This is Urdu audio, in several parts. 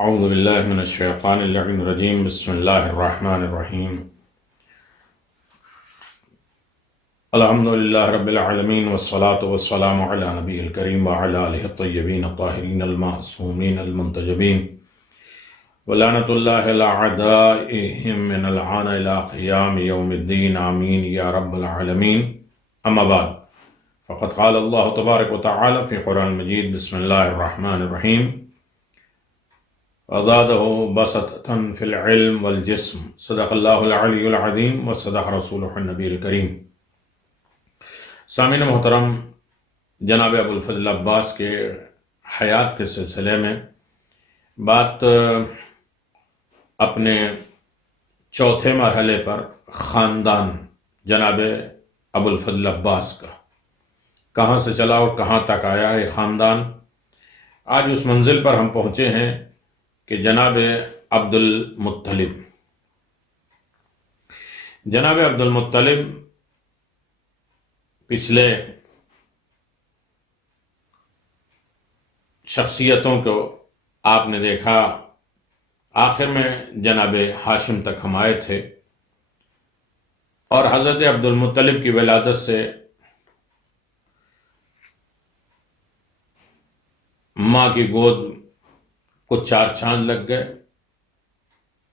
اعوذ باللہ من الشیطان اللعین الرجیم بسم اللہ الرحمن الرحیم الحمدللہ رب العالمین والصلاة والسلام علی نبی الکریم وعلی آلہ الطیبین الطاہرین المعصومین المنتجبین ولعنۃ اللہ علی اعدائہم من العان الی قیام یوم الدین آمین یا رب العالمین اما بعد فقد قال اللہ تبارک وتعالی فی قرآن المجید بسم اللہ الرحمن الرحیم وزادہ بسطۃ فی العلم والجسم صدق اللہ العلی العظیم وصدق رسولہ النبی الکریم۔ سامعین محترم، جناب ابو الفضل عباس کے حیات کے سلسلے میں بات اپنے چوتھے مرحلے پر خاندان جناب ابو الفضل عباس کا کہاں سے چلا اور کہاں تک آیا یہ خاندان، آج اس منزل پر ہم پہنچے ہیں کہ جناب عبد المطلب پچھلے شخصیتوں کو آپ نے دیکھا، آخر میں جناب ہاشم تک ہم آئے تھے، اور حضرت عبد المطلب کی ولادت سے ماں کی گود کو 4 چاند لگ گئے۔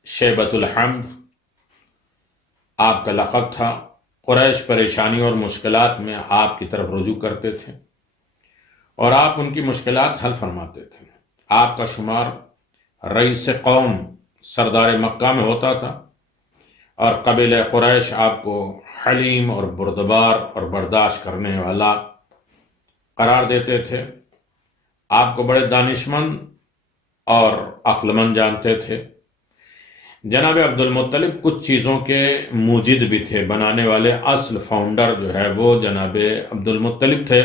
شیبۃ الحمد آپ کا لقب تھا۔ قریش پریشانی اور مشکلات میں آپ کی طرف رجوع کرتے تھے اور آپ ان کی مشکلات حل فرماتے تھے۔ آپ کا شمار رئیس قوم سردار مکہ میں ہوتا تھا، اور قبیلہ قریش آپ کو حلیم اور بردبار اور برداشت کرنے والا قرار دیتے تھے۔ آپ کو بڑے دانشمند اور عقل مند جانتے تھے۔ جناب عبد المطلب کچھ چیزوں کے موجد بھی تھے، بنانے والے، اصل فاؤنڈر جو ہے وہ جناب عبد المطلب تھے،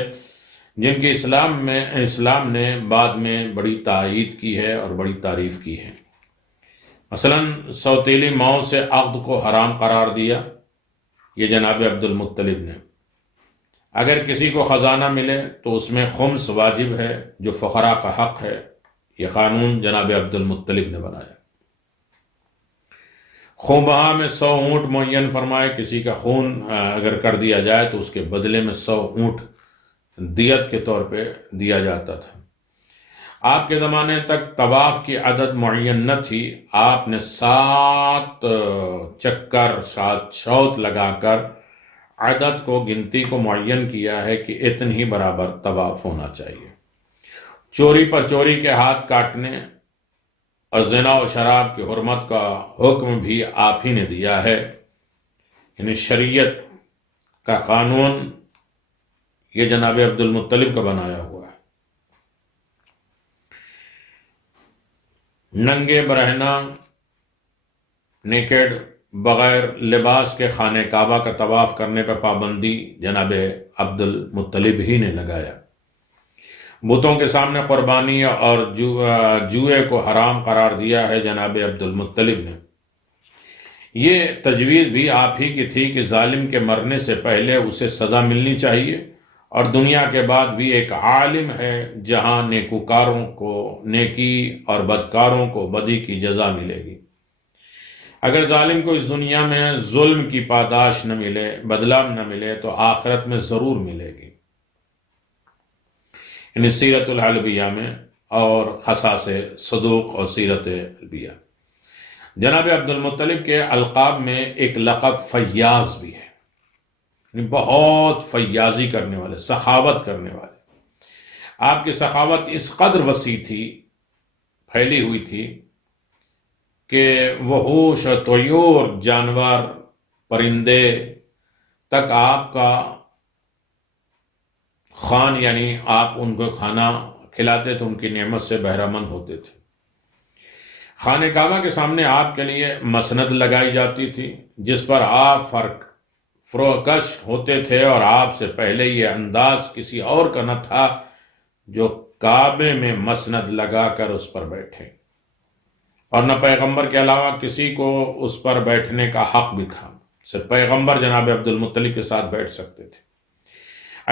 جن کی اسلام نے بعد میں بڑی تائید کی ہے اور بڑی تعریف کی ہے۔ مثلا سوتیلی ماؤں سے عقد کو حرام قرار دیا، یہ جناب عبد المطلب نے۔ اگر کسی کو خزانہ ملے تو اس میں خمس واجب ہے جو فقراء کا حق ہے، یہ قانون جناب عبد المطلب نے بنایا۔ خون بہا میں 100 اونٹ معین فرمائے، کسی کا خون اگر کر دیا جائے تو اس کے بدلے میں 100 اونٹ دیت کے طور پہ دیا جاتا تھا۔ آپ کے زمانے تک طواف کی عدد معین نہ تھی، آپ نے 7 چکر 7 شوط لگا کر عدد کو، گنتی کو معین کیا ہے کہ اتنی ہی برابر طواف ہونا چاہیے۔ چوری پر چوری کے ہاتھ کاٹنے اور زنا و شراب کی حرمت کا حکم بھی آپ ہی نے دیا ہے، یعنی شریعت کا قانون یہ جناب عبد المطلب کا بنایا ہوا ہے۔ ننگے برہنہ نیکڈ بغیر لباس کے خانہ کعبہ کا طواف کرنے پر پابندی جناب عبد المطلب ہی نے لگایا۔ بتوں کے سامنے قربانی اور جوئے کو حرام قرار دیا ہے جناب عبد المطلب نے۔ یہ تجویز بھی آپ ہی کی تھی کہ ظالم کے مرنے سے پہلے اسے سزا ملنی چاہیے، اور دنیا کے بعد بھی ایک عالم ہے جہاں نیکوکاروں کو نیکی اور بدکاروں کو بدی کی جزا ملے گی۔ اگر ظالم کو اس دنیا میں ظلم کی پاداش نہ ملے، بدلہ نہ ملے، تو آخرت میں ضرور ملے گی۔ یعنی سیرت الحلبیہ میں اور خصاص صدوق اور سیرت الحلبیہ، جناب عبد المطلب کے القاب میں ایک لقب فیاض بھی ہے، یعنی بہت فیاضی کرنے والے، سخاوت کرنے والے۔ آپ کی سخاوت اس قدر وسیع تھی، پھیلی ہوئی تھی کہ وحوش و طیور، جانور، پرندے تک آپ کا خان، یعنی آپ ان کو کھانا کھلاتے تھے، ان کی نعمت سے بہرہ مند ہوتے تھے۔ خانہ کعبہ کے سامنے آپ کے لیے مسند لگائی جاتی تھی جس پر آپ فروکش ہوتے تھے، اور آپ سے پہلے یہ انداز کسی اور کا نہ تھا جو کعبے میں مسند لگا کر اس پر بیٹھے، اور نہ پیغمبر کے علاوہ کسی کو اس پر بیٹھنے کا حق بھی تھا، صرف پیغمبر جناب عبد المطلب کے ساتھ بیٹھ سکتے تھے۔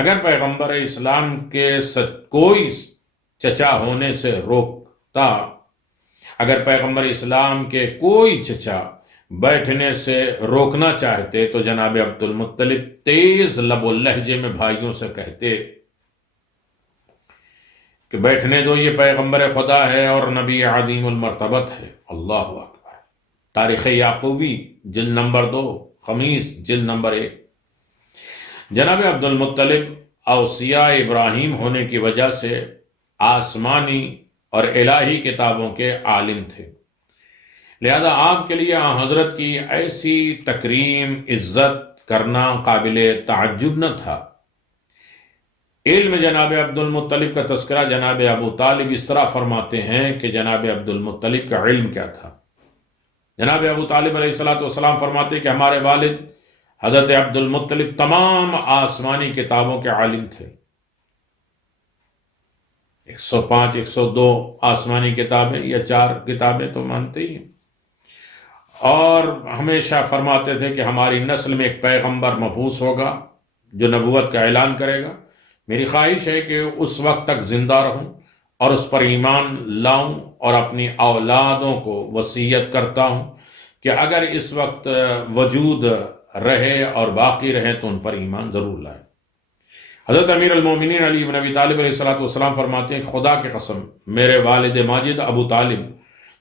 اگر پیغمبر اسلام کے کوئی چچا ہونے سے روکتا، اگر پیغمبر اسلام کے کوئی چچا بیٹھنے سے روکنا چاہتے تو جناب عبد المطلب تیز لب و لہجے میں بھائیوں سے کہتے کہ بیٹھنے دو، یہ پیغمبر خدا ہے اور نبی عظیم المرتبت ہے۔ اللہ اکبر۔ تاریخ یعقوبی جلد نمبر 2، خمیس جلد نمبر 1۔ جناب عبد المطلب اوصیاء ابراہیم ہونے کی وجہ سے آسمانی اور الہی کتابوں کے عالم تھے، لہذا آپ کے لیے حضرت کی ایسی تکریم عزت کرنا قابل تعجب نہ تھا۔ علم جناب عبد المطلب کا تذکرہ جناب ابو طالب اس طرح فرماتے ہیں کہ جناب عبد المطلب کا علم کیا تھا۔ جناب ابو طالب علیہ السلام فرماتے ہیں کہ ہمارے والد حضرت عبد المطلب تمام آسمانی کتابوں کے عالم تھے۔ 105 102 آسمانی کتابیں یا 4 کتابیں تو مانتے ہی ہیں، اور ہمیشہ فرماتے تھے کہ ہماری نسل میں ایک پیغمبر مبعوث ہوگا جو نبوت کا اعلان کرے گا۔ میری خواہش ہے کہ اس وقت تک زندہ رہوں اور اس پر ایمان لاؤں، اور اپنی اولادوں کو وصیت کرتا ہوں کہ اگر اس وقت وجود رہے اور باقی رہے تو ان پر ایمان ضرور لائیں۔ حضرت امیر المومنین علی بن ابی طالب علیہ السلام فرماتے ہیں کہ خدا کی قسم، میرے والد ماجد ابو طالب،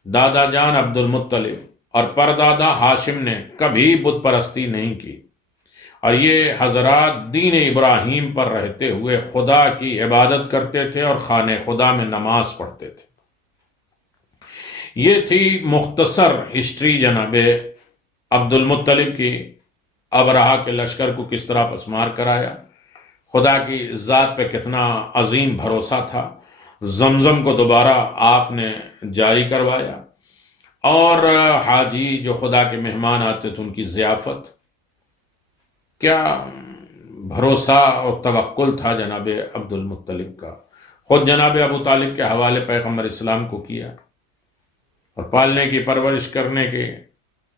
دادا جان عبد المطلب اور پردادا ہاشم نے کبھی بت پرستی نہیں کی، اور یہ حضرات دین ابراہیم پر رہتے ہوئے خدا کی عبادت کرتے تھے اور خانہ خدا میں نماز پڑھتے تھے۔ یہ تھی مختصر ہسٹری جناب عبد المطلب کی۔ ابرہہ کے لشکر کو کس طرح پسمار کرایا، خدا کی ذات پہ کتنا عظیم بھروسہ تھا، زمزم کو دوبارہ آپ نے جاری کروایا، اور حاجی جو خدا کے مہمان آتے تھے ان کی ضیافت، کیا بھروسہ اور توکل تھا جناب عبد المطلب کا۔ خود جناب ابو طالب کے حوالے پیغمبر اسلام کو کیا، اور پالنے کی پرورش کرنے کی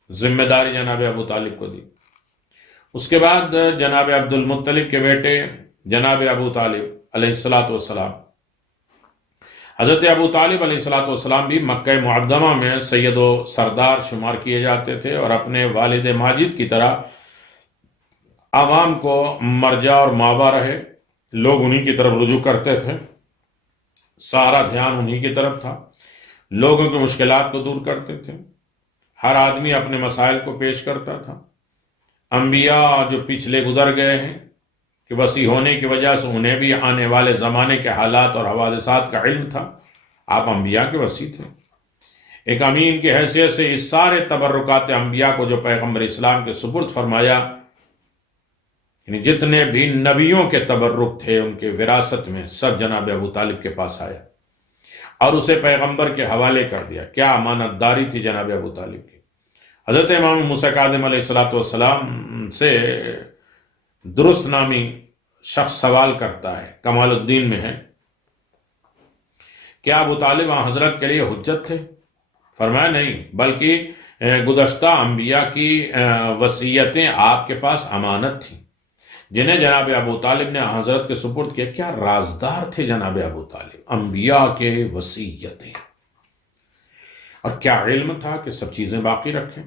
ذمہ داری جناب ابو طالب کو دی۔ اس کے بعد جناب عبد المطلب کے بیٹے جناب ابو طالب علیہ السلام، حضرت ابو طالب علیہ السلام بھی مکہ معظمہ میں سید و سردار شمار کیے جاتے تھے، اور اپنے والد ماجد کی طرح عوام کو مرجع اور ماوا رہے، لوگ انہی کی طرف رجوع کرتے تھے، سارا دھیان انہی کی طرف تھا، لوگوں کی مشکلات کو دور کرتے تھے، ہر آدمی اپنے مسائل کو پیش کرتا تھا۔ انبیاء جو پچھلے گزر گئے ہیں کہ وسیع ہونے کی وجہ سے انہیں بھی آنے والے زمانے کے حالات اور حوادثات کا علم تھا، آپ انبیاء کے وسیع تھے۔ ایک امین کی حیثیت سے اس سارے تبرکات انبیاء کو جو پیغمبر اسلام کے سپرد فرمایا، یعنی جتنے بھی نبیوں کے تبرک تھے ان کے وراثت میں سب جناب ابو طالب کے پاس آیا اور اسے پیغمبر کے حوالے کر دیا۔ کیا امانت داری تھی جناب ابو طالب کی۔ حضرت امام موسیٰ کاظم علیہ السلام سے درست نامی شخص سوال کرتا ہے، کمال الدین میں ہے، کیا ابو طالب حضرت کے لیے حجت تھے؟ فرمایا نہیں، بلکہ گزشتہ انبیاء کی وصیتیں آپ کے پاس امانت تھیں جنہیں جناب ابو طالب نے حضرت کے سپرد کیا۔ کیا رازدار تھے جناب ابو طالب، انبیاء کے وصیتیں، اور کیا علم تھا کہ سب چیزیں باقی رکھیں۔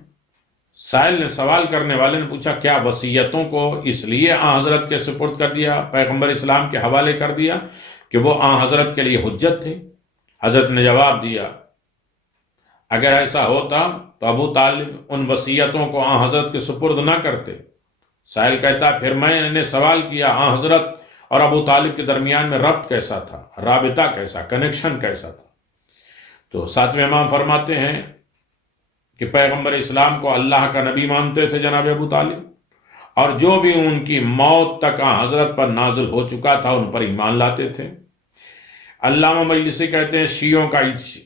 سائل نے، سوال کرنے والے نے پوچھا، کیا وصیتوں کو اس لیے حضرت کے سپرد کر دیا، پیغمبر اسلام کے حوالے کر دیا کہ وہ حضرت کے لیے حجت تھے؟ حضرت نے جواب دیا، اگر ایسا ہوتا تو ابو طالب ان وصیتوں کو حضرت کے سپرد نہ کرتے۔ سائل کہتا، پھر میں نے سوال کیا حضرت اور ابو طالب کے درمیان میں ربط کیسا تھا، رابطہ کیسا، کنیکشن کیسا تھا؟ تو ساتویں امام فرماتے ہیں کہ پیغمبر اسلام کو اللہ کا نبی مانتے تھے جناب ابو طالب، اور جو بھی ان کی موت تک حضرت پر نازل ہو چکا تھا ان پر ایمان لاتے تھے۔ علامہ مجلسی کہتے ہیں شیعوں کا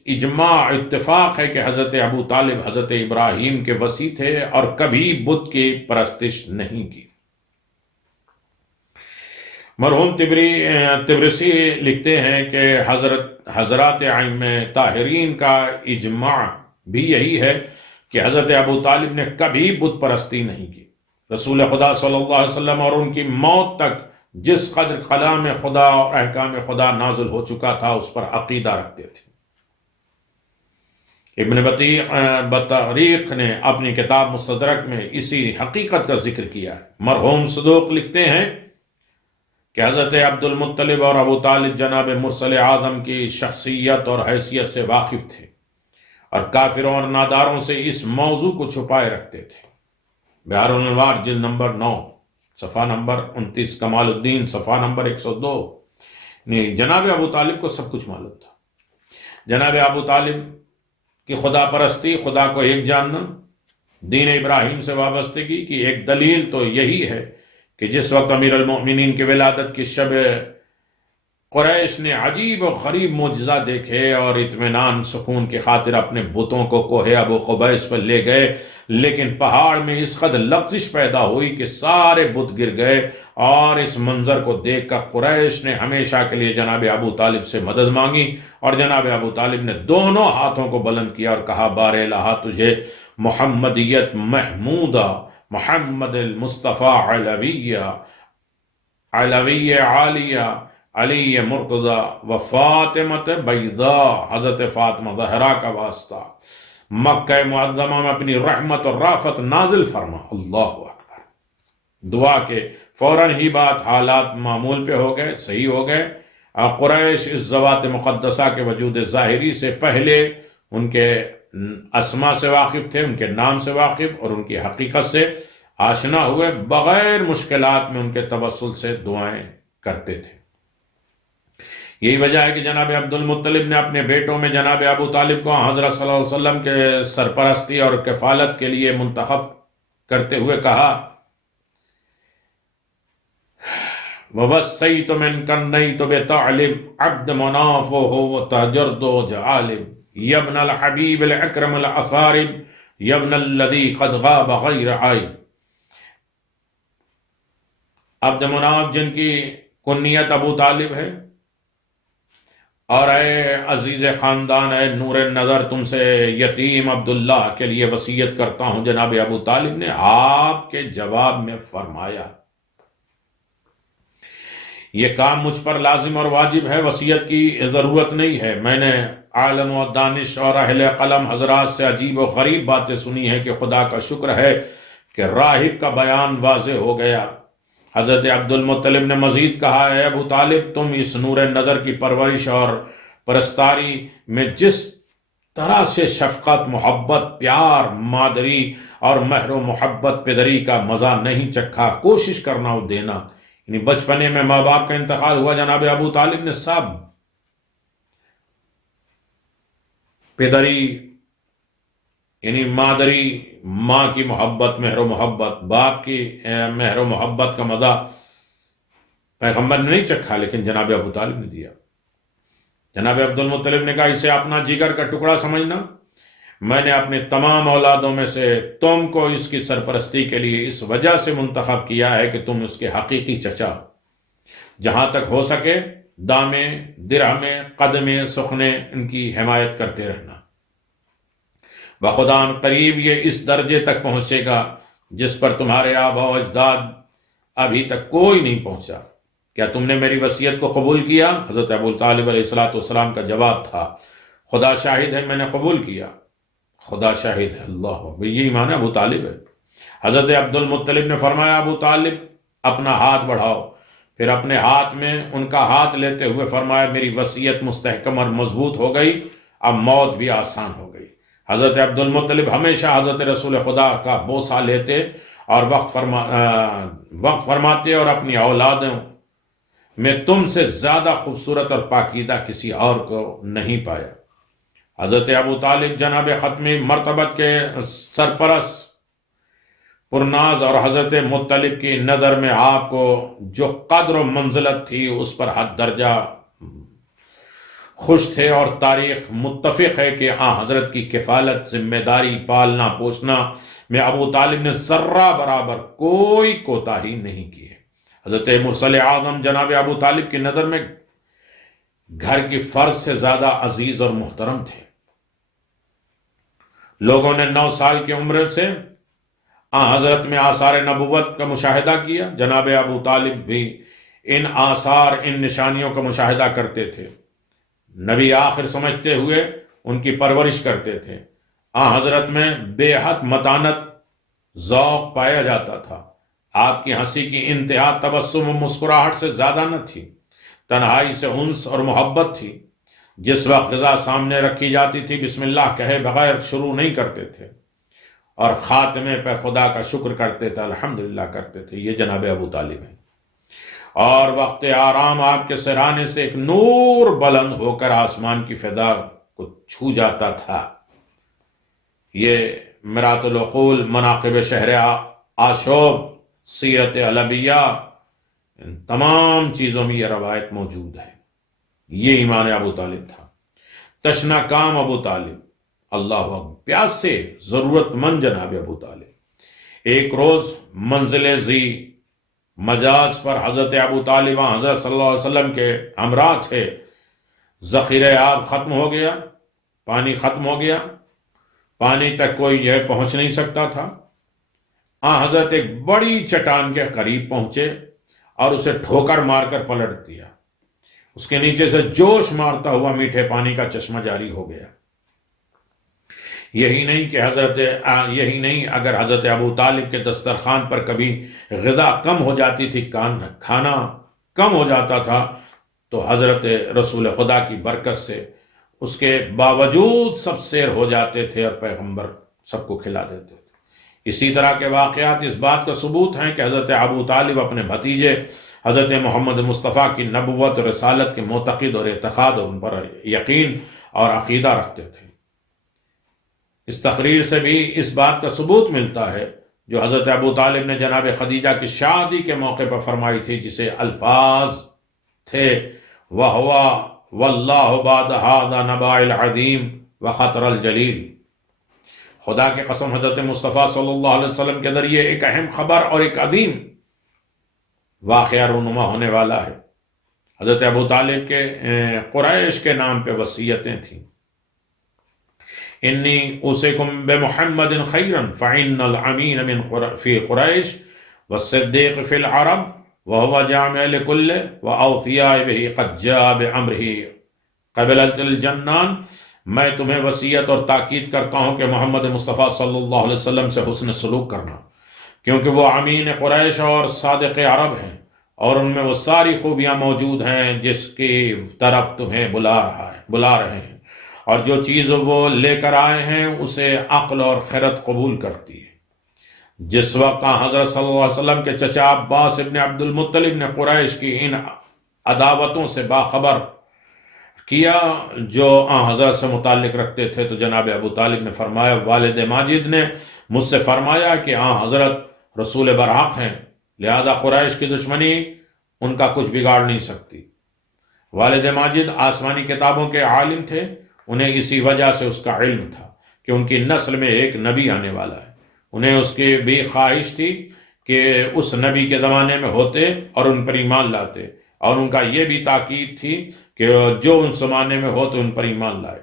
اجماع اتفاق ہے کہ حضرت ابو طالب حضرت ابراہیم کے وصی تھے اور کبھی بت کی پرستش نہیں کی۔ مرحوم تبرسی لکھتے ہیں کہ حضرات ائمہ طاہرین کا اجماع بھی یہی ہے کہ حضرت ابو طالب نے کبھی بت پرستی نہیں کی۔ رسول خدا صلی اللہ علیہ وسلم اور ان کی موت تک جس قدر کلام خدا اور احکام خدا نازل ہو چکا تھا اس پر عقیدہ رکھتے تھے۔ ابن بطریق نے اپنی کتاب مستدرک میں اسی حقیقت کا ذکر کیا ہے۔ مرحوم صدوق لکھتے ہیں کہ حضرت عبد المطلب اور ابو طالب جناب مرسل اعظم کی شخصیت اور حیثیت سے واقف تھے اور کافروں اور ناداروں سے اس موضوع کو چھپائے رکھتے تھے۔ بحار الانوار جلد نمبر 9 صفحہ نمبر 29، کمال الدین صفحہ نمبر 102۔ جناب ابو طالب کو سب کچھ معلوم تھا۔ جناب ابو طالب کی خدا پرستی، خدا کو ایک جاننا، دین ابراہیم سے وابستگی کی ایک دلیل تو یہی ہے کہ جس وقت امیر المؤمنین کی ولادت کی شب قریش نے عجیب و غریب معجزہ دیکھے اور اطمینان سکون کی خاطر اپنے بتوں کو کوہ ابو قبیس پر لے گئے، لیکن پہاڑ میں اس قدر لغزش پیدا ہوئی کہ سارے بت گر گئے، اور اس منظر کو دیکھ کر قریش نے ہمیشہ کے لیے جناب ابو طالب سے مدد مانگی، اور جناب ابو طالب نے دونوں ہاتھوں کو بلند کیا اور کہا، بار الہ تجھے محمدیت محمودہ، محمد المصطفیٰ علویہ، علوی عالیہ، علی مرتضی و فاطمت بیضاء، حضرت فاطمہ زہرا کا واسطہ مکہ معظمہ میں اپنی رحمت اور رافت نازل فرما۔ اللہ اکبر۔ دعا کے فوراً ہی بات حالات معمول پہ ہو گئے، صحیح ہو گئے۔ قریش اس ذوات مقدسہ کے وجود ظاہری سے پہلے ان کے اسما سے واقف تھے، ان کے نام سے واقف اور ان کی حقیقت سے آشنا ہوئے، بغیر مشکلات میں ان کے توسل سے دعائیں کرتے تھے۔ یہی وجہ ہے کہ جناب عبد المطلب نے اپنے بیٹوں میں جناب ابو طالب کو حضرت صلی اللہ علیہ وسلم کے سرپرستی اور کفالت کے لیے منتخب کرتے ہوئے کہا، وَوَسَّيْتُ مِنْ كَنَّيْتُ بِتَعْلِبْ عَبْدِ مَنَافُهُ وَتَجَرْدُ جَعَالِبْ یَبْنَ الْحَبِیبِ الْأَكْرَمِ الْأَقَارِبِ یَبْنَ الَّذِي قَدْ غَابَ غَيْرَ عَيْبِ۔ عبد مناف جن کی کنیت ابو طالب ہے، اور اے عزیز خاندان، اے نور نظر، تم سے یتیم عبداللہ کے لیے وصیت کرتا ہوں۔ جناب ابو طالب نے آپ کے جواب میں فرمایا، یہ کام مجھ پر لازم اور واجب ہے، وصیت کی ضرورت نہیں ہے۔ میں نے عالم و دانش اور اہل قلم حضرات سے عجیب و غریب باتیں سنی ہیں کہ خدا کا شکر ہے کہ راہب کا بیان واضح ہو گیا۔ حضرت عبد المطلب نے مزید کہا، اے ابو طالب، تم اس نور نظر کی پرورش اور پرستاری میں جس طرح سے شفقت، محبت، پیار، مادری اور مہر و محبت پدری کا مزہ نہیں چکھا، کوشش کرنا وہ دینا۔ یعنی بچپنے میں ماں باپ کا انتقال ہوا، جناب ابو طالب نے سب پدری یعنی مادری، ماں کی محبت، مہر و محبت، باپ کی مہر و محبت کا مزہ پیغمبر نے نہیں چکھا، لیکن جناب ابو طالب نے دیا۔ جناب عبد المطلب نے کہا، اسے اپنا جگر کا ٹکڑا سمجھنا، میں نے اپنے تمام اولادوں میں سے تم کو اس کی سرپرستی کے لیے اس وجہ سے منتخب کیا ہے کہ تم اس کے حقیقی چچا، جہاں تک ہو سکے دامے، درہمے، قدمے، سخنے ان کی حمایت کرتے رہنا۔ بخدا قریب یہ اس درجے تک پہنچے گا جس پر تمہارے آبا و اجداد ابھی تک کوئی نہیں پہنچا۔ کیا تم نے میری وصیت کو قبول کیا؟ حضرت ابو طالب علیہ السلام کا جواب تھا، خدا شاہد ہے، میں نے قبول کیا۔ خدا شاہد ہے، اللہ اکبر، یہی معنی ابو طالب ہے۔ حضرت عبد المطلب نے فرمایا، ابو طالب اپنا ہاتھ بڑھاؤ۔ پھر اپنے ہاتھ میں ان کا ہاتھ لیتے ہوئے فرمایا، میری وصیت مستحکم اور مضبوط ہو گئی، اب موت بھی آسان ہو گئی۔ حضرت عبد المطلب ہمیشہ حضرت رسول خدا کا بوسہ لیتے اور وقت فرماتے، اور اپنی اولادوں میں تم سے زیادہ خوبصورت اور پاکیزہ کسی اور کو نہیں پایا۔ حضرت ابو طالب جناب ختمی مرتبت کے سرپرست پرناز، اور حضرت مطلب کی نظر میں آپ کو جو قدر و منزلت تھی اس پر حد درجہ خوش تھے، اور تاریخ متفق ہے کہ حضرت کی کفالت، ذمہ داری، پالنا پوچھنا میں ابو طالب نے ذرہ برابر کوئی کوتاہی نہیں کی ہے۔ حضرت مرسل اعظم جناب ابو طالب کی نظر میں گھر کی فرد سے زیادہ عزیز اور محترم تھے۔ لوگوں نے 9 سال کی عمر سے حضرت میں آثار نبوت کا مشاہدہ کیا۔ جناب ابو طالب بھی ان آثار، ان نشانیوں کا مشاہدہ کرتے تھے۔ نبی آخر سمجھتے ہوئے ان کی پرورش کرتے تھے۔ حضرت میں بے حد متانت، ذوق پایا جاتا تھا۔ آپ کی ہنسی کی انتہا تبسم و مسکراہٹ سے زیادہ نہ تھی، تنہائی سے انس اور محبت تھی۔ جس وقت غذا سامنے رکھی جاتی تھی بسم اللہ کہے بغیر شروع نہیں کرتے تھے، اور خاتمے پہ خدا کا شکر کرتے تھے، الحمدللہ کرتے تھے۔ یہ جناب ابو طالب ہیں۔ اور وقت آرام آپ کے سرانے سے ایک نور بلند ہو کر آسمان کی فضا کو چھو جاتا تھا۔ یہ مرات العقول، مناقب شہر آشوب، سیرت علویہ، ان تمام چیزوں میں یہ روایت موجود ہے۔ یہ ایمان ابو طالب تھا۔ تشنا کام ابو طالب، اللہ اکبر، پیاسے ضرورت مند جناب ابو طالب۔ ایک روز منزل ذی مجاز پر حضرت ابو طالب حضرت صلی اللہ علیہ وسلم کے ہمراہ تھے۔ ذخیرہ آب ختم ہو گیا، پانی ختم ہو گیا، پانی تک کوئی یہ پہنچ نہیں سکتا تھا۔ حضرت ایک بڑی چٹان کے قریب پہنچے اور اسے ٹھوکر مار کر پلٹ دیا۔ اس کے نیچے سے جوش مارتا ہوا میٹھے پانی کا چشمہ جاری ہو گیا۔ یہی نہیں اگر حضرت ابو طالب کے دسترخوان پر کبھی غذا کم ہو جاتی تھی، کھانا کم ہو جاتا تھا، تو حضرت رسول خدا کی برکت سے اس کے باوجود سب سیر ہو جاتے تھے اور پیغمبر سب کو کھلا دیتے تھے۔ اسی طرح کے واقعات اس بات کا ثبوت ہیں کہ حضرت ابو طالب اپنے بھتیجے حضرت محمد مصطفیٰ کی نبوت اور رسالت کے معتقد اور اعتقاد اور ان پر یقین اور عقیدہ رکھتے تھے۔ اس تقریر سے بھی اس بات کا ثبوت ملتا ہے جو حضرت ابو طالب نے جناب خدیجہ کی شادی کے موقع پر فرمائی تھی، جسے الفاظ تھے وَهُوَ وَاللَّهُ بَعْدَ هَذَا نَبَأُ الْعَظِيمُ وَخَطْرُ الْجَلِيلُ۔ خدا کی قسم حضرت مصطفیٰ صلی اللہ علیہ وسلم کے ذریعے ایک اہم خبر اور ایک عظیم واقعہ رونما ہونے والا ہے۔ حضرت ابو طالب کے قریش کے نام پہ وصیتیں تھیں۔ انی اوصیکم بمحمد خیرا فإن الامین فی قریش والصدیق فی العرب وهو جامع لکل واوصیاء به قد جاء بامرہ قبلت الجنان۔ میں تمہیں وصیت اور تاکید کرتا ہوں کہ محمد مصطفیٰ صلی اللہ علیہ وسلم سے حسن سلوک کرنا، کیونکہ وہ امین قریش اور صادق عرب ہیں، اور ان میں وہ ساری خوبیاں موجود ہیں جس کی طرف تمہیں بلا رہے ہیں، اور جو چیز وہ لے کر آئے ہیں اسے عقل اور خرد قبول کرتی ہے۔ جس وقت حضرت صلی اللہ علیہ وسلم کے چچا عباس ابن عبد المطلب نے قریش کی ان عداوتوں سے باخبر کیا جو حضرت سے متعلق رکھتے تھے، تو جناب ابو طالب نے فرمایا، والد ماجد نے مجھ سے فرمایا کہ حضرت رسول برحق ہیں، لہذا قریش کی دشمنی ان کا کچھ بگاڑ نہیں سکتی۔ والد ماجد آسمانی کتابوں کے عالم تھے، انہیں اسی وجہ سے اس کا علم تھا کہ ان کی نسل میں ایک نبی آنے والا ہے۔ انہیں اس کی بھی خواہش تھی کہ اس نبی کے زمانے میں ہوتے اور ان پر ایمان لاتے، اور ان کا یہ بھی تاکید تھی کہ جو ان زمانے میں ہو تو ان پر ایمان لائے۔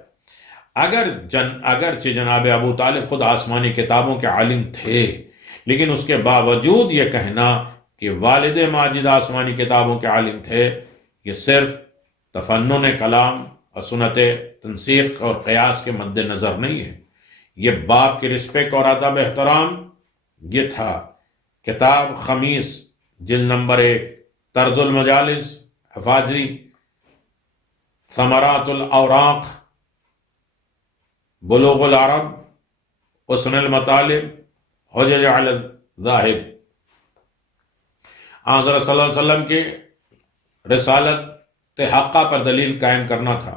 اگرچہ جناب ابو طالب خود آسمانی کتابوں کے عالم تھے، لیکن اس کے باوجود یہ کہنا کہ والد ماجد آسمانی کتابوں کے عالم تھے، یہ صرف تفنن کلام اور سنت تنسیق اور قیاس کے مد نظر نہیں ہے، یہ باپ کی رسپیکٹ اور ادب احترام یہ تھا۔ کتاب خمیس جلد نمبر 1، طرز المجالس حفاظی، ثمرات الاوراق، بلوغ العرب، حسن المطالب، حجج علی الذاہب۔ حضرت صلی اللہ علیہ وسلم کی رسالت حقہ پر دلیل قائم کرنا تھا۔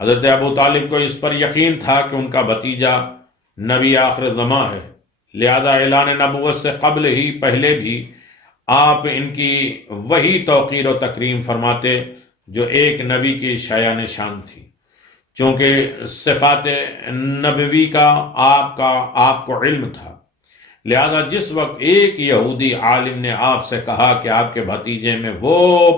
حضرت ابو طالب کو اس پر یقین تھا کہ ان کا بھتیجا نبی آخر زماں ہے، لہذا اعلان نبوت سے قبل ہی پہلے بھی آپ ان کی وہی توقیر و تکریم فرماتے جو ایک نبی کی شایان شان تھی۔ چونکہ صفات نبوی کا آپ کو علم تھا، لہذا جس وقت ایک یہودی عالم نے آپ سے کہا کہ آپ کے بھتیجے میں وہ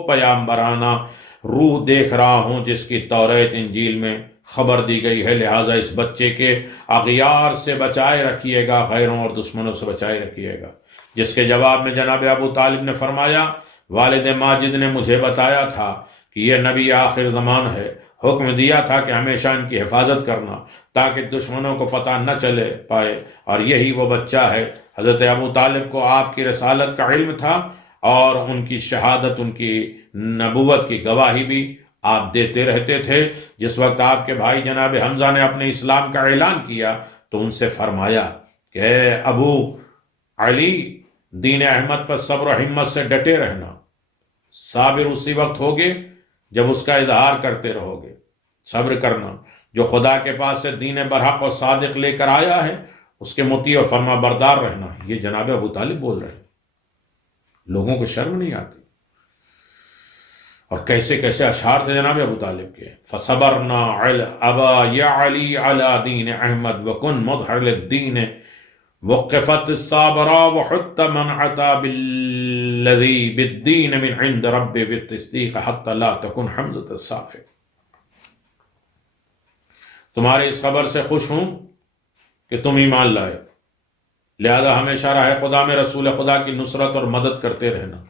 پیامبرانہ روح دیکھ رہا ہوں جس کی توریت انجیل میں خبر دی گئی ہے، لہذا اس بچے کے اغیار سے بچائے رکھیے گا، غیروں اور دشمنوں سے بچائے رکھیے گا، جس کے جواب میں جناب ابو طالب نے فرمایا، والد ماجد نے مجھے بتایا تھا کہ یہ نبی آخر زمان ہے، حکم دیا تھا کہ ہمیشہ ان کی حفاظت کرنا تاکہ دشمنوں کو پتہ نہ چلے پائے، اور یہی وہ بچہ ہے۔ حضرت ابو طالب کو آپ کی رسالت کا علم تھا اور ان کی شہادت، ان کی نبوت کی گواہی بھی آپ دیتے رہتے تھے۔ جس وقت آپ کے بھائی جناب حمزہ نے اپنے اسلام کا اعلان کیا تو ان سے فرمایا کہ اے ابو علی، دین احمد پر صبر و ہمت سے ڈٹے رہنا۔ صابر اسی وقت ہوگے جب اس کا اظہار کرتے رہو گے۔ صبر کرنا، جو خدا کے پاس سے دین برحق اور صادق لے کر آیا ہے اس کے مطیع و فرما بردار رہنا۔ یہ جناب ابو طالب بول رہے ہیں، لوگوں کو شرم نہیں آتی؟ اور کیسے کیسے اشعار تھے جناب ابو طالب کے۔ فصبرنا ابا یا علی علی دین احمد وکن مظہر للدین وقفت الصابرا وحت من عطا بالذی بالدین من عند رب بالتصدیق حتی لا تکن حمزۃ الصافق۔ تمہارے اس خبر سے خوش ہوں کہ تم ایمان لائے، لہذا ہمیشہ راہ خدا میں رسول خدا کی نصرت اور مدد کرتے رہنا۔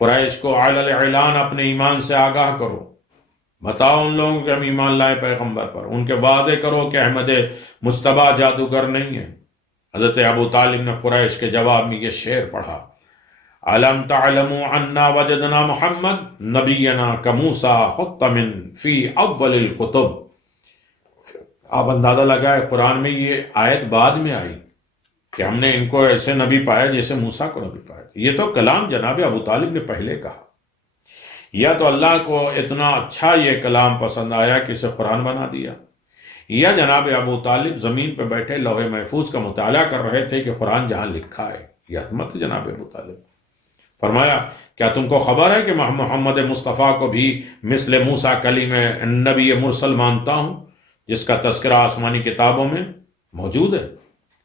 قریش کو علی الاعلان اپنے ایمان سے آگاہ کرو، بتاؤ ان لوگوں کہ ہم ایمان لائے پیغمبر پر، ان کے وعدے کرو کہ احمد مجتبیٰ جادوگر نہیں ہے۔ حضرت ابو طالب نے قریش کے جواب میں یہ شعر پڑھا: علم تعلموا عنا وجدنا محمد نبینا کموسیٰ خط من فی اول الکتب۔ آپ اندازہ لگائے قرآن میں یہ آیت بعد میں آئی کہ ہم نے ان کو ایسے نبی پایا جیسے موسیٰ کو نبی پایا۔ یہ تو کلام جناب ابو طالب نے پہلے کہا، یا تو اللہ کو اتنا اچھا یہ کلام پسند آیا کہ اسے قرآن بنا دیا، یا جناب ابو طالب زمین پہ بیٹھے لوح محفوظ کا مطالعہ کر رہے تھے کہ قرآن جہاں لکھا ہے۔ یہ عظمت ہے جناب ابو طالب۔ فرمایا کیا تم کو خبر ہے کہ محمد مصطفیٰ کو بھی مثل موسیٰ کلیم نبی مرسل مانتا ہوں، جس کا تذکرہ آسمانی کتابوں میں موجود ہے۔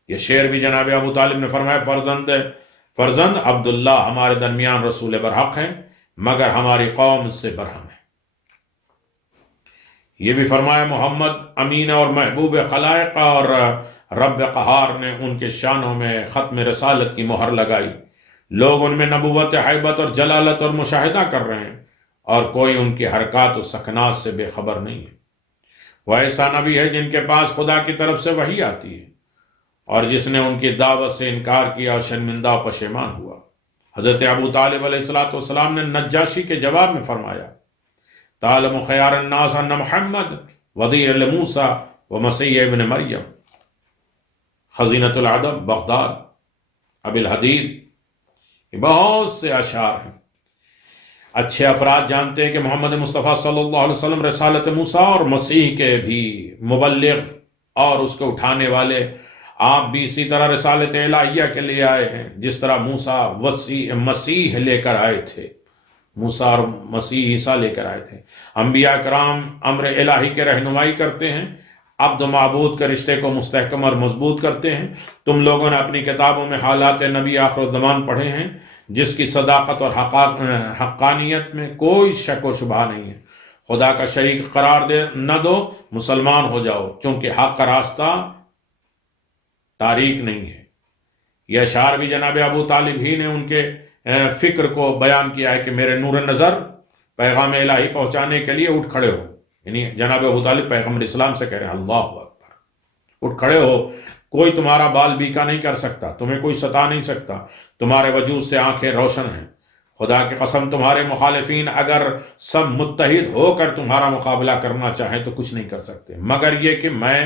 یہ شعر بھی جناب ابو طالب نے فرمایا فرزند عبداللہ ہمارے درمیان رسول برحق ہیں، مگر ہماری قوم اس سے برہم ہے۔ یہ بھی فرمایا محمد امین اور محبوب خلائق، اور رب قہار نے ان کے شانوں میں ختم رسالت کی مہر لگائی۔ لوگ ان میں نبوت، حیبت اور جلالت اور مشاہدہ کر رہے ہیں، اور کوئی ان کی حرکات و سکنات سے بے خبر نہیں ہے۔ وہ ایسا نبی ہے جن کے پاس خدا کی طرف سے وحی آتی ہے، اور جس نے ان کی دعوت سے انکار کیا اور شرمندہ و پشیمان ہوا۔ حضرت ابو طالب علیہ السلام نے نجاشی کے جواب میں فرمایا: تعلم خیار الناس ان محمد وزیر لموسیٰ و مسیح ابن مریم۔ خزینۃ العدب بغداد، ابی الحدید۔ یہ بہت سے اشعار ہیں۔ اچھے افراد جانتے ہیں کہ محمد مصطفیٰ صلی اللہ علیہ وسلم رسالت موسیٰ اور مسیح کے بھی مبلغ اور اس کو اٹھانے والے، آپ بھی اسی طرح رسالت الہیہ کے لیے آئے ہیں جس طرح موسیٰ مسیح لے کر آئے تھے۔ موسیٰ اور مسیح عیسیٰ لے کر آئے تھے۔ انبیاء کرام امر الہی کے رہنمائی کرتے ہیں، عبد و معبود کے رشتے کو مستحکم اور مضبوط کرتے ہیں۔ تم لوگوں نے اپنی کتابوں میں حالات نبی آخر الزمان پڑھے ہیں، جس کی صداقت اور حقانیت میں کوئی شک و شبہ نہیں ہے۔ خدا کا شریک قرار نہ دو، مسلمان ہو جاؤ، چونکہ حق کا راستہ تاریک نہیں ہے۔ یہ اشعار بھی جناب ابو طالب ہی نے ان کے فکر کو بیان کیا ہے کہ میرے نور نظر پیغام الہی پہنچانے کے لیے اٹھ کھڑے ہو۔ یعنی جناب ابو طالب پیغمبر اسلام سے کہہ رہے ہیں اللہ اکبر، اٹھ کھڑے ہو، کوئی تمہارا بال بیکا نہیں کر سکتا، تمہیں کوئی ستا نہیں سکتا، تمہارے وجود سے آنکھیں روشن ہیں۔ خدا کی قسم تمہارے مخالفین اگر سب متحد ہو کر تمہارا مقابلہ کرنا چاہیں تو کچھ نہیں کر سکتے، مگر یہ کہ میں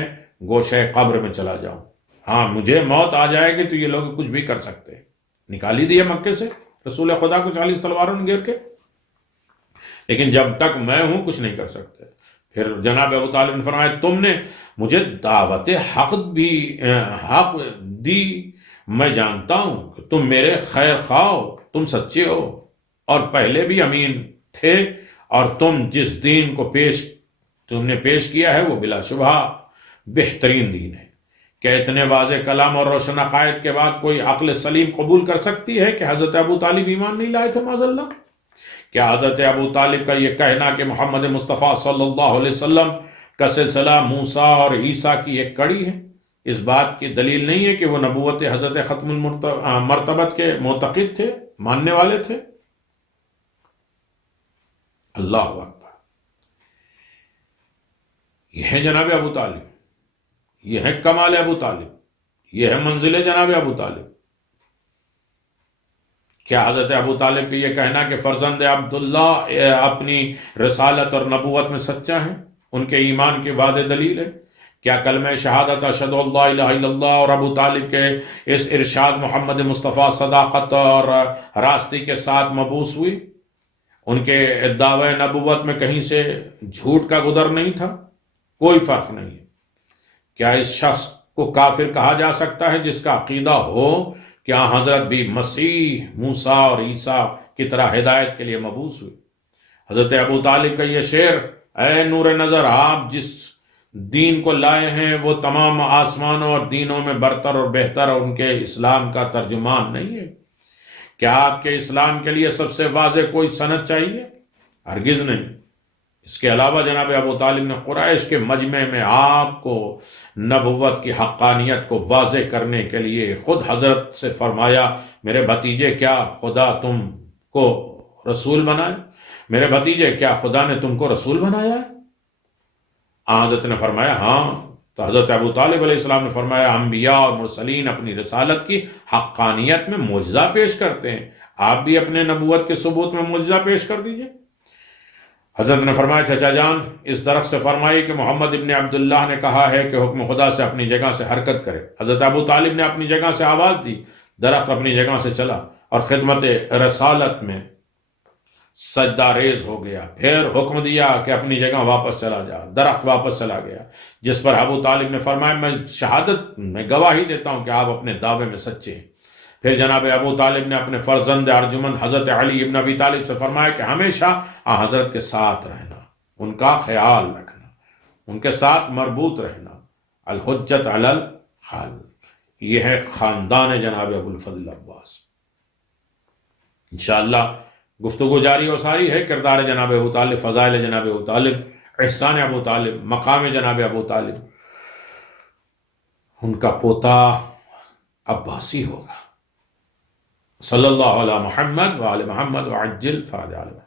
گوشہ قبر میں چلا جاؤں۔ ہاں مجھے موت آ جائے گی تو یہ لوگ کچھ بھی کر سکتے ہیں۔ نکالی دیے مکے سے رسول خدا کو 40 تلواروں نے گھیر کے، لیکن جب تک میں ہوں کچھ نہیں کر سکتے۔ پھر جناب ابو طالب نے فرمایا تم نے مجھے دعوت حق دی، میں جانتا ہوں کہ تم میرے خیر خواہ ہو، تم سچے ہو اور پہلے بھی امین تھے، اور تم جس دین کو تم نے پیش کیا ہے وہ بلا شبہ بہترین دین ہے۔ کیا اتنے واضح کلام اور روشن عقائد کے بعد کوئی عقل سلیم قبول کر سکتی ہے کہ حضرت ابو طالب ایمان نہیں لائے تھے معاذ اللہ؟ کیا حضرت ابو طالب کا یہ کہنا کہ محمد مصطفیٰ صلی اللہ علیہ وسلم کا سلسلہ موسیٰ اور عیسیٰ کی ایک کڑی ہے، اس بات کی دلیل نہیں ہے کہ وہ نبوت حضرت ختم المرتبت کے معتقد تھے، ماننے والے تھے؟ اللہ اکبر۔ یہ ہے جناب ابو طالب، یہ ہے کمال ابو طالب، یہ ہے منزل جناب ابو طالب۔ کیا حضرت ابو طالب کا یہ کہنا کہ فرزند عبداللہ اپنی رسالت اور نبوت میں سچا ہے، ان کے ایمان کی واضح دلیل ہے؟ کیا کلمہ شہادت اشہد ان لا الہ الا اللہ اور ابو طالب کے اس ارشاد محمد مصطفیٰ صداقت اور راستی کے ساتھ مبعوث ہوئی؟ ان کے دعوی نبوت میں کہیں سے جھوٹ کا گدر نہیں تھا؟ کوئی فرق نہیں ہے۔ کیا اس شخص کو کافر کہا جا سکتا ہے جس کا عقیدہ ہو کہ حضرت بھی مسیح، موسیٰ اور عیسیٰ کی طرح ہدایت کے لیے مبعوث ہوئی؟ حضرت ابو طالب کا یہ شعر، اے نور نظر، آپ جس دین کو لائے ہیں وہ تمام آسمانوں اور دینوں میں برتر اور بہتر اور ان کے اسلام کا ترجمان نہیں ہے؟ کیا آپ کے اسلام کے لیے سب سے واضح کوئی سند چاہیے؟ ہرگز نہیں۔ اس کے علاوہ جناب ابو طالب نے قریش کے مجمع میں آپ کو نبوت کی حقانیت کو واضح کرنے کے لیے خود حضرت سے فرمایا، میرے بھتیجے کیا خدا تم کو رسول بنائے؟ میرے بھتیجے کیا خدا نے تم کو رسول بنایا ہے؟ حضرت نے فرمایا ہاں۔ تو حضرت ابو طالب علیہ السلام نے فرمایا، انبیاء اور مرسلین اپنی رسالت کی حقانیت میں معجزہ پیش کرتے ہیں، آپ بھی اپنے نبوت کے ثبوت میں معجزہ پیش کر دیجئے۔ حضرت نے فرمایا، چچا جان اس درخت سے فرمائی کہ محمد ابن عبداللہ نے کہا ہے کہ حکم خدا سے اپنی جگہ سے حرکت کرے۔ حضرت ابو طالب نے اپنی جگہ سے آواز دی، درخت اپنی جگہ سے چلا اور خدمت رسالت میں سجدہ ریز ہو گیا۔ پھر حکم دیا کہ اپنی جگہ واپس چلا جا، درخت واپس چلا گیا، جس پر ابو طالب نے فرمایا، میں شہادت میں گواہی دیتا ہوں کہ آپ اپنے دعوے میں سچے ہیں۔ پھر جناب ابو طالب نے اپنے فرزند ارجمند حضرت علی ابن ابی طالب سے فرمایا کہ ہمیشہ حضرت کے ساتھ رہنا، ان کا خیال رکھنا، ان کے ساتھ مربوط رہنا، الحجت علی الخال۔ یہ ہے خاندان جناب ابو الفضل عباس۔ انشاءاللہ گفتگو جاری و ساری ہے، کردار جناب ابو طالب، فضائل جناب ابو طالب، احسان ابو طالب، مقام جناب ابو طالب۔ ان کا پوتا عباسی ہوگا۔ صلی اللہ علی محمد وعلی محمد وعجل فرج علی محمد۔